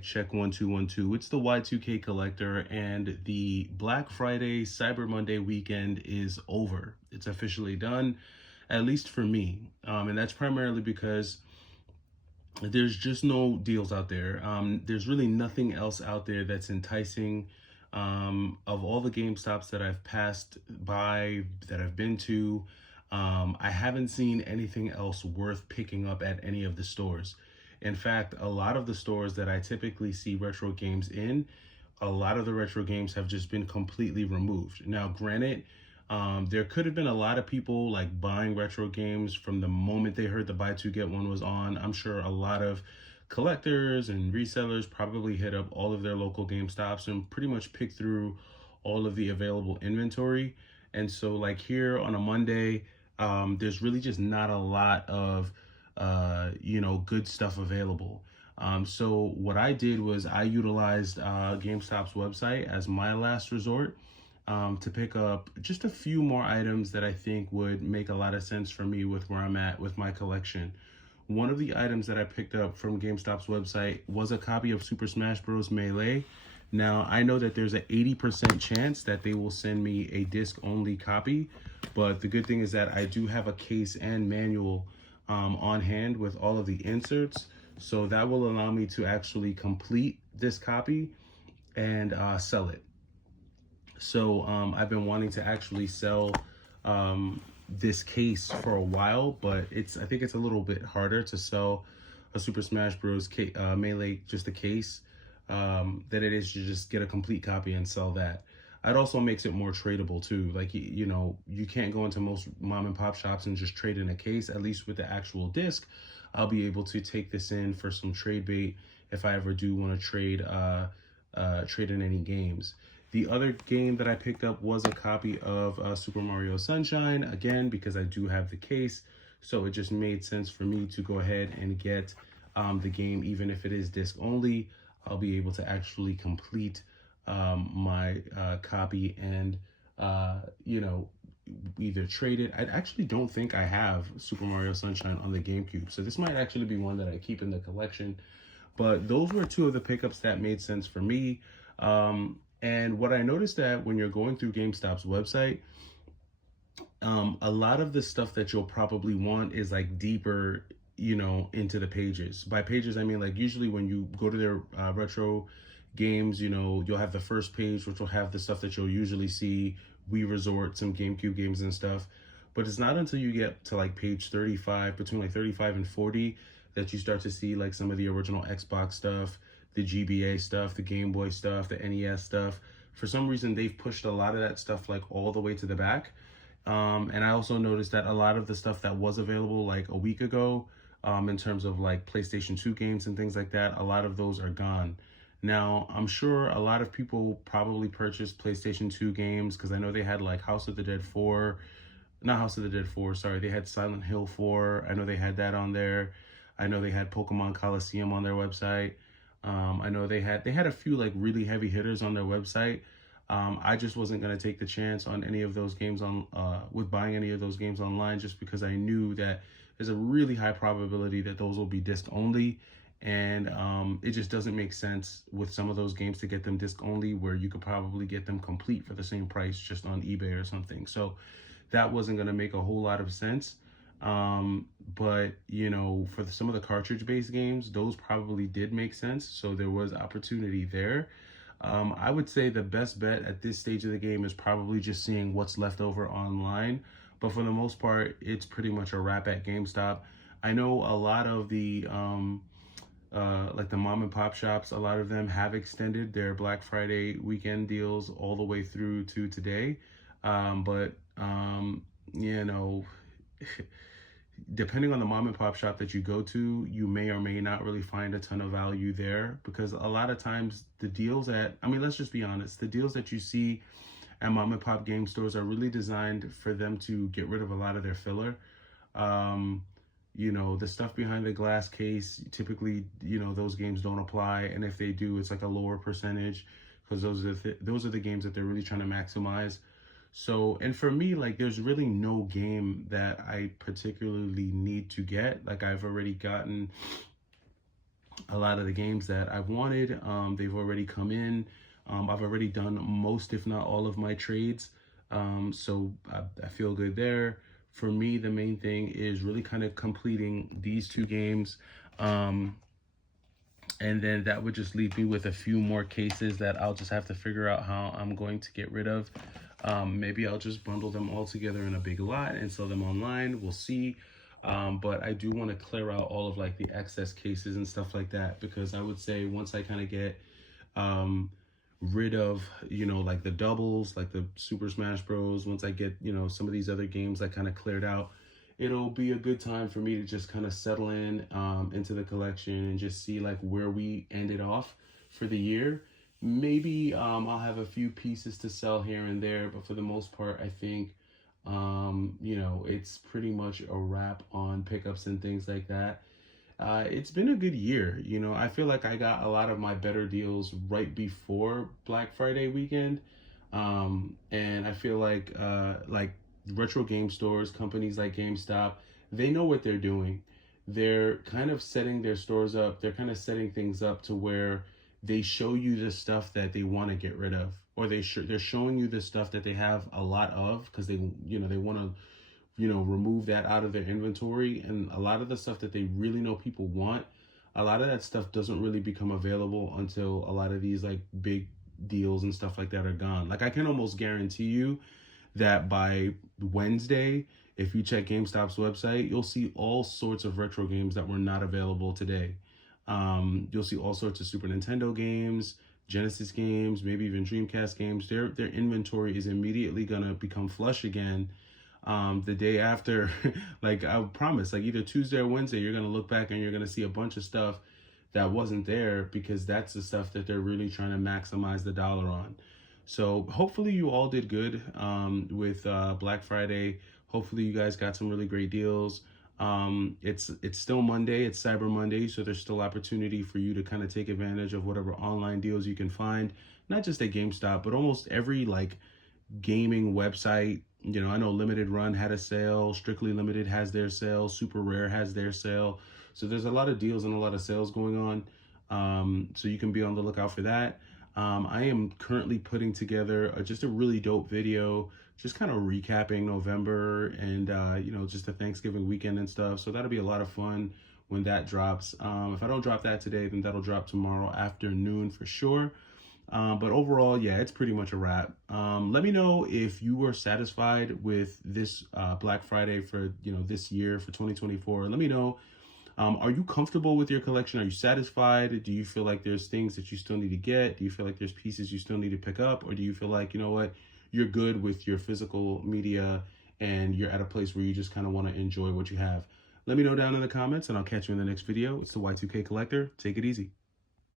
mic check 1 2 1 2. It's the Y2K collector, and the Black Friday Cyber Monday weekend is over. It's officially done, at least for me. And that's primarily because there's just no deals out there. There's really nothing else out there that's enticing. Of all the GameStops that I've passed by, that I've been to, I haven't seen anything else worth picking up at any of the stores. In fact, a lot of the stores that I typically see retro games in, a lot of the retro games have just been completely removed. Now, granted, there could have been a lot of people like buying retro games from the moment they heard the buy two get one was on. I'm sure a lot of collectors and resellers probably hit up all of their local GameStops and pretty much pick through all of the available inventory. And so like here on a Monday, there's really just not a lot of, good stuff available. So what I did was I utilized GameStop's website as my last resort, to pick up just a few more items that I think would make a lot of sense for me with where I'm at with my collection. One of the items that I picked up from GameStop's website was a copy of Super Smash Bros. Melee. Now, I know that there's an 80% chance that they will send me a disc-only copy, but the good thing is that I do have a case and manual on hand with all of the inserts, so that will allow me to actually complete this copy and sell it. So I've been wanting to actually sell this case for a while, but I think it's a little bit harder to sell a Super Smash Bros. Melee, just a case, than it is to just get a complete copy and sell that. It also makes it more tradable too. Like, you can't go into most mom and pop shops and just trade in a case. At least with the actual disc, I'll be able to take this in for some trade bait if I ever do want to trade in any games. The other game that I picked up was a copy of Super Mario Sunshine, again, because I do have the case. So it just made sense for me to go ahead and get the game, even if it is disc only. I'll be able to actually complete my copy and, either trade it. I actually don't think I have Super Mario Sunshine on the GameCube. So this might actually be one that I keep in the collection. But those were two of the pickups that made sense for me. And what I noticed that when you're going through GameStop's website, a lot of the stuff that you'll probably want is like deeper, into the pages. By pages, I mean like usually when you go to their retro games, you'll have the first page, which will have the stuff that you'll usually see, Wii Resort, some GameCube games and stuff. But it's not until you get to like page 35, between like 35 and 40, that you start to see like some of the original Xbox stuff, the GBA stuff, the Game Boy stuff, the NES stuff. For some reason, they've pushed a lot of that stuff like all the way to the back. And I also noticed that a lot of the stuff that was available like a week ago, in terms of like PlayStation 2 games and things like that, a lot of those are gone. Now, I'm sure a lot of people probably purchased PlayStation 2 games because I know they had like House of the Dead 4, not House of the Dead 4, sorry, they had Silent Hill 4. I know they had that on there. I know they had Pokemon Coliseum on their website. I know they had a few like really heavy hitters on their website. I just wasn't going to take the chance on any of those games with buying any of those games online, just because I knew that there's a really high probability that those will be disc only. And it just doesn't make sense with some of those games to get them disc only, where you could probably get them complete for the same price just on eBay or something. So that wasn't going to make a whole lot of sense. But for some of the cartridge based games, those probably did make sense. So there was opportunity there. I would say the best bet at this stage of the game is probably just seeing what's left over online. But for the most part, it's pretty much a wrap at GameStop. I know a lot of the, like the mom and pop shops, a lot of them have extended their Black Friday weekend deals all the way through to today. But depending on the mom and pop shop that you go to, you may or may not really find a ton of value there, because a lot of times the deals let's just be honest, the deals that you see at mom and pop game stores are really designed for them to get rid of a lot of their filler. The stuff behind the glass case, typically, those games don't apply. And if they do, it's like a lower percentage, because those are the games that they're really trying to maximize. So, and for me, like, there's really no game that I particularly need to get. Like, I've already gotten a lot of the games that I've wanted. They've already come in. I've already done most, if not all, of my trades. So I feel good there. For me, the main thing is really kind of completing these two games. Um, and then that would just leave me with a few more cases that I'll just have to figure out how I'm going to get rid of. Maybe I'll just bundle them all together in a big lot and sell them online. We'll see. But I do want to clear out all of like the excess cases and stuff like that, because I would say once I kind of get um, rid of, like the doubles, like the Super Smash Bros. Once I get, some of these other games I kind of cleared out, it'll be a good time for me to just kind of settle in into the collection and just see like where we ended off for the year. Maybe I'll have a few pieces to sell here and there, but for the most part, I think it's pretty much a wrap on pickups and things like that. It's been a good year. I feel like I got a lot of my better deals right before Black Friday weekend. And I feel like retro game stores, companies like GameStop, they know what they're doing. They're kind of setting their stores up. They're kind of setting things up to where they show you the stuff that they want to get rid of, or they're showing you the stuff that they have a lot of, because they want to remove that out of their inventory. And a lot of the stuff that they really know people want, a lot of that stuff doesn't really become available until a lot of these like big deals and stuff like that are gone. Like I can almost guarantee you that by Wednesday, if you check GameStop's website, you'll see all sorts of retro games that were not available today. You'll see all sorts of Super Nintendo games, Genesis games, maybe even Dreamcast games. Their inventory is immediately gonna become flush again. The day after, like I promise, like either Tuesday or Wednesday, you're gonna look back and you're gonna see a bunch of stuff that wasn't there, because that's the stuff that they're really trying to maximize the dollar on. So hopefully you all did good with Black Friday. Hopefully you guys got some really great deals. It's still Monday, it's Cyber Monday, so there's still opportunity for you to kind of take advantage of whatever online deals you can find, not just at GameStop, but almost every like gaming website. I know Limited Run had a sale, Strictly Limited has their sale, Super Rare has their sale. So there's a lot of deals and a lot of sales going on. So you can be on the lookout for that. I am currently putting together just a really dope video, just kind of recapping November and, just the Thanksgiving weekend and stuff. So that'll be a lot of fun when that drops. If I don't drop that today, then that'll drop tomorrow afternoon for sure. But overall, yeah, it's pretty much a wrap. Let me know if you were satisfied with this Black Friday for this year for 2024. Let me know. Are you comfortable with your collection? Are you satisfied? Do you feel like there's things that you still need to get? Do you feel like there's pieces you still need to pick up? Or do you feel like, what, you're good with your physical media and you're at a place where you just kind of want to enjoy what you have? Let me know down in the comments and I'll catch you in the next video. It's the Y2K Collector. Take it easy.